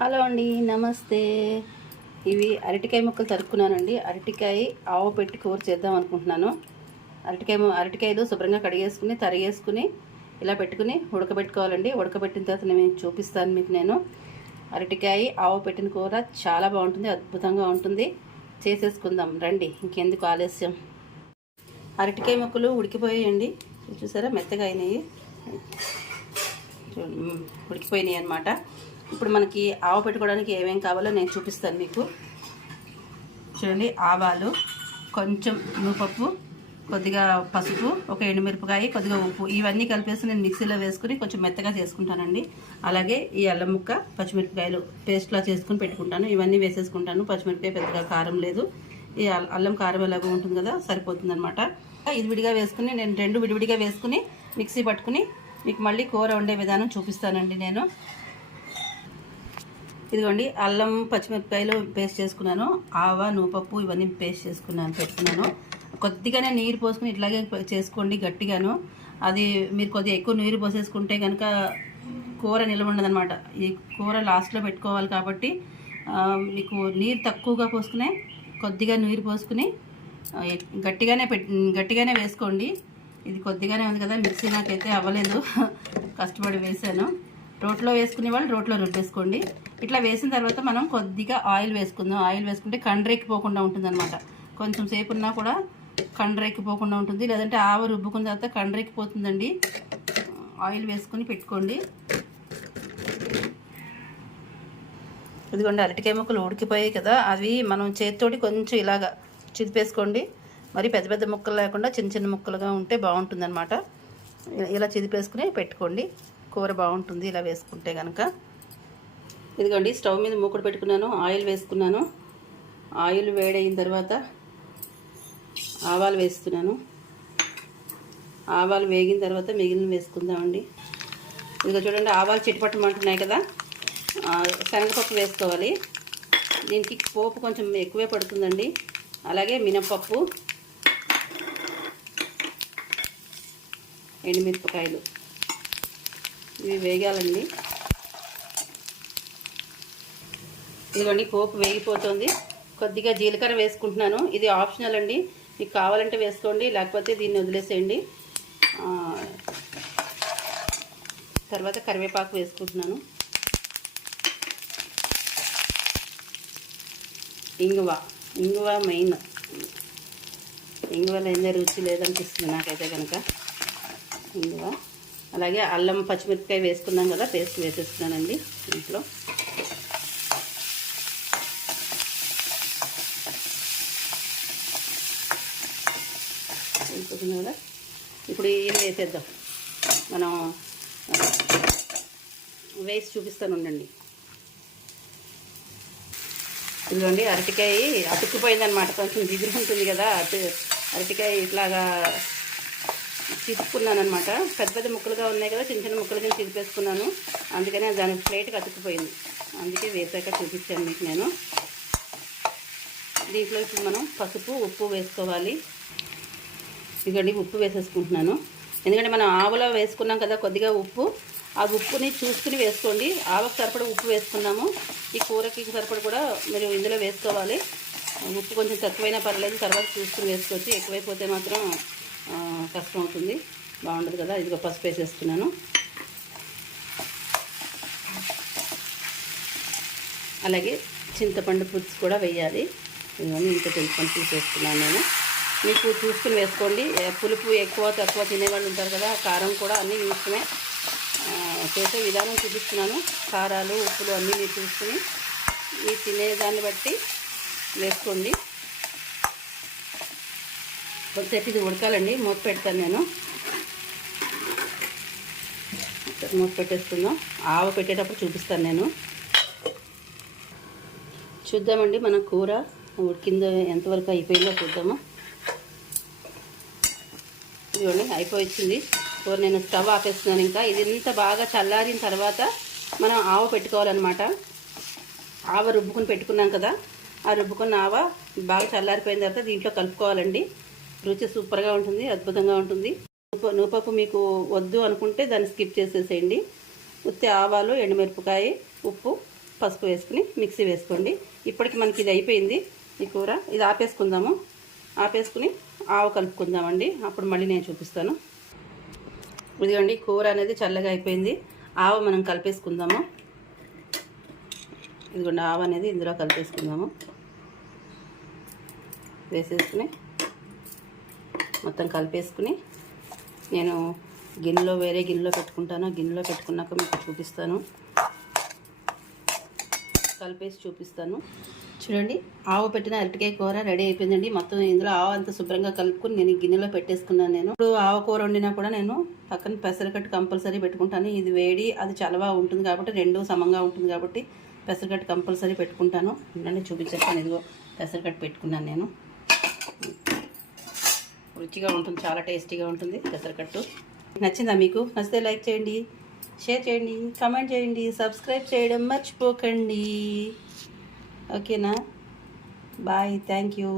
Hello అండి, నమస్తే. ఇవి అరటికాయ ముక్కలు తరుక్కున్నానండి. అరటికాయ ఆవు పెట్టి కూర చేద్దాం అనుకుంటున్నాను. అరటికాయలు శుభ్రంగా కడిగేసుకుని తరిగేసుకుని ఇలా పెట్టుకుని ఉడకబెట్టుకోవాలండి. ఉడకబెట్టిన తర్వాత నేను చూపిస్తాను మీకు. నేను అరటికాయ ఆవు పెట్టిన కూర చాలా బాగుంటుంది, అద్భుతంగా ఉంటుంది. చేసేసుకుందాం రండి, ఇంకెందుకు ఆలస్యం. అరటికాయ ముక్కలు ఉడికిపోయాయండి, చూసారా, మెత్తగా అయినాయి, ఉడికిపోయినాయి అన్నమాట. ఇప్పుడు మనకి ఆవు పెట్టుకోవడానికి ఏమేమి కావాలో నేను చూపిస్తాను మీకు. చూడండి, ఆవాలు, కొంచెం మినపప్పు, కొద్దిగా పసుపు, ఒక ఎండుమిరపకాయ, కొద్దిగా ఉప్పు, ఇవన్నీ కలిపేసి నేను మిక్సీలో వేసుకుని కొంచెం మెత్తగా చేసుకుంటానండి. అలాగే ఈ అల్లం ముక్క, పచ్చిమిరపకాయలు పేస్ట్లా చేసుకుని పెట్టుకుంటాను. ఇవన్నీ వేసేసుకుంటాను. పచ్చిమిరపకాయ పెద్దగా కారం లేదు, ఈ అల్లం కారం ఎలాగో ఉంటుంది కదా, సరిపోతుంది అనమాట. ఇది విడిగా వేసుకుని నేను రెండు విడివిడిగా వేసుకుని మిక్సీ పట్టుకుని మీకు మళ్ళీ కూర వండే విధానం చూపిస్తానండి నేను. ఇదిగోండి, అల్లం పచ్చిమిరపకాయలు పేస్ట్ చేసుకున్నాను, ఆవ నూపప్పు ఇవన్నీ పేస్ట్ పెట్టుకున్నాను. కొద్దిగానే నీరు పోసుకుని ఇట్లాగే చేసుకోండి గట్టిగాను. అది మీరు కొద్దిగా ఎక్కువ నీరు పోసేసుకుంటే కనుక కూర నిల్వ ఉండదన్నమాట. ఈ కూర లాస్ట్లో పెట్టుకోవాలి కాబట్టి మీకు నీరు తక్కువగా పోసుకునే కొద్దిగా నీరు పోసుకుని గట్టిగానే వేసుకోండి. ఇది కొద్దిగానే ఉంది కదా, మిక్సీ నాకైతే అవ్వలేదు, కష్టపడి వేసాను. రోట్లో వేసుకునే వాళ్ళు రోట్లో రుబ్బేసుకోండి. ఇట్లా వేసిన తర్వాత మనం కొద్దిగా ఆయిల్ వేసుకుందాం. ఆయిల్ వేసుకుంటే కండ్రెక్కిపోకుండా ఉంటుంది అనమాట. కొంచెం సేపు ఉన్నా కూడా కండ్రెక్కిపోకుండా ఉంటుంది, లేదంటే ఆవ రుబ్బుకున్న తర్వాత కండ్రెక్కిపోతుందండి. ఆయిల్ వేసుకుని పెట్టుకోండి. ఇదిగోండి, అరటికాయ ముక్కలు ఉడికిపోయాయి కదా, అవి మనం చేతితోటి కొంచెం ఇలాగా చిదిపేసుకోండి. మరి పెద్ద పెద్ద ముక్కలు లేకుండా చిన్న చిన్న ముక్కలుగా ఉంటే బాగుంటుంది అనమాట. ఇలా చిదిపేసుకుని పెట్టుకోండి, కూర బాగుంటుంది ఇలా వేసుకుంటే కనుక. ఇదిగోండి, స్టవ్ మీద మూకుడు పెట్టుకున్నాను, ఆయిల్ వేసుకున్నాను. ఆయిల్ వేడైన తర్వాత ఆవాలు వేస్తున్నాను. ఆవాలు వేగిన తర్వాత మిగిలిన వేసుకుందామండి. ఇదిగో చూడండి, ఆవాలు చిటపట్టమంటున్నాయి కదా, శనగపప్పు వేసుకోవాలి. దీనికి పోపు కొంచెం ఎక్కువే పడుతుందండి. అలాగే మినపప్పు, ఎండుమిరపకాయలు, ఇవి వేగాలండి. ఇదిగోండి, పోపు వేగిపోతుంది. కొద్దిగా జీలకర్ర వేసుకుంటున్నాను. ఇది ఆప్షనల్ అండి, మీకు కావాలంటే వేసుకోండి, లేకపోతే దీన్ని వదిలేసేయండి. తర్వాత కరివేపాకు వేసుకుంటున్నాను. ఇంగువ మెయిన్. ఇంగువ లేదే రుచి లేదనిపిస్తుంది నాకైతే కనుక. ఇంగువ, అలాగే అల్లం పచ్చిమిరపకాయ వేసుకున్నాం కదా, పేస్ట్ వేసేస్తున్నానండి ఇంట్లో. వేసుకుంటున్నాం కదా, ఇప్పుడు ఏం వేసేద్దాం. మనం వేసి చూపిస్తాను ఉండండి. ఇదిగోండి, అరటికాయ అతుక్కుపోయిందనమాట, కొంచెం జిగురు ఉంటుంది కదా, అరటికాయ ఇట్లాగా చితుక్కున్నాను అనమాట. పెద్ద పెద్ద ముక్కలుగా ఉన్నాయి కదా, చిన్న చిన్న ముక్కలు కింద చిదిపేసుకున్నాను. అందుకనే దాని ప్లేట్కి అతుక్కుపోయింది, అందుకే వేసాక చూపించాను మీకు నేను. దీంట్లో ఇప్పుడు మనం పసుపు ఉప్పు వేసుకోవాలి. ఇదిగోండి, ఉప్పు వేసేసుకుంటున్నాను. ఎందుకంటే మనం ఆవులో వేసుకున్నాం కదా కొద్దిగా ఉప్పు, ఆ ఉప్పుని చూసుకుని వేసుకోండి. ఆవుకు సరిపడ ఉప్పు వేసుకున్నాము, ఈ కూరకి సరిపడ కూడా మీరు ఇందులో వేసుకోవాలి. ఉప్పు కొంచెం తక్కువైనా పర్లేదు, తర్వాత చూసుకుని వేసుకోవచ్చు. ఎక్కువైపోతే మాత్రం కష్టం అవుతుంది, బాగుండదు కదా. ఇదిగో పసుపు వేసేస్తున్నాను. అలాగే చింతపండు పులుసు కూడా వేయాలి. ఇవన్నీ ఇంత చింతపండు పులుసు వేస్తున్నాను నేను. మీకు చూసుకుని వేసుకోండి. పులుపు ఎక్కువ తక్కువ తినేవాళ్ళు ఉంటారు కదా, కారం కూడా అన్నీ చూసుకునే చేసే విధానం చూపిస్తున్నాను. కారాలు ఉప్పులు అన్నీ మీరు చూసుకుని మీ తినేదాన్ని బట్టి వేసుకోండి. కొంచెంసేపు ఇది ఉడకాలండి, మూత పెడతాను నేను. మూత పెట్టేసుకుందాం, ఆవ పెట్టేటప్పుడు చూపిస్తాను నేను. చూద్దామండి మన కూర ఉడికిందో, ఎంతవరకు అయిపోయిందో చూద్దాము. ఇదిగోండి, అయిపోయింది కూర. నేను స్టవ్ ఆపేస్తున్నాను. ఇంకా ఇది ఇంత బాగా చల్లారిన తర్వాత మనం ఆవ పెట్టుకోవాలన్నమాట. ఆవ రుబ్బుకుని పెట్టుకున్నాం కదా, ఆ రుబ్బుకున్న ఆవ బాగా చల్లారిపోయిన తర్వాత దీంట్లో కలుపుకోవాలండి. రుచి సూపర్గా ఉంటుంది, అద్భుతంగా ఉంటుంది. నూపప్పు మీకు వద్దు అనుకుంటే దాన్ని స్కిప్ చేసేసేయండి. ఉత్తి ఆవాలు, ఎండుమిరపకాయ, ఉప్పు పసుపు వేసుకుని మిక్సీ వేసుకోండి. ఇప్పటికి మనకి ఇది అయిపోయింది ఈ కూర. ఇది ఆపేసుకుందాము. ఆపేసుకుని ఆవు కలుపుకుందామండి. అప్పుడు మళ్ళీ నేను చూపిస్తాను. ఇదిగోండి కూర అనేది చల్లగా అయిపోయింది. ఆవు మనం కలిపేసుకుందాము. ఇదిగోండి ఆవు అనేది ఇందులో కలిపేసుకుందాము. వేసేసుకుని మొత్తం కలిపేసుకుని నేను గిన్నెలో వేరే గిన్నెలో పెట్టుకుంటాను. గిన్నెలో పెట్టుకున్నాక మీకు చూపిస్తాను, కలిపేసి చూపిస్తాను. చూడండి ఆవు పెట్టిన అరటికాయ కూర రెడీ అయిపోయిందండి. మొత్తం ఇందులో ఆవు అంతా శుభ్రంగా కలుపుకొని నేను గిన్నెలో పెట్టేసుకున్నాను. నేను ఇప్పుడు ఆవు కూర వండినా కూడా నేను పక్కన పెసరకట్టు కంపల్సరీ పెట్టుకుంటాను. ఇది వేడి అది చలవా ఉంటుంది కాబట్టి రెండు సమంగా ఉంటుంది కాబట్టి పెసరకట్టు కంపల్సరీ పెట్టుకుంటాను. ఇలానే చూపించేస్తాను. ఇదిగో పెసరకట్టు పెట్టుకున్నాను నేను. రుచిగా ఉంటుంది, చాలా టేస్టీగా ఉంటుంది పెసరకట్టు. నచ్చిందా మీకు? నచ్చితే లైక్ చేయండి, షేర్ చేయండి, కామెంట్ చేయండి, సబ్స్క్రైబ్ చేయడం మర్చిపోకండి. ఓకేనా? Bye, thank you.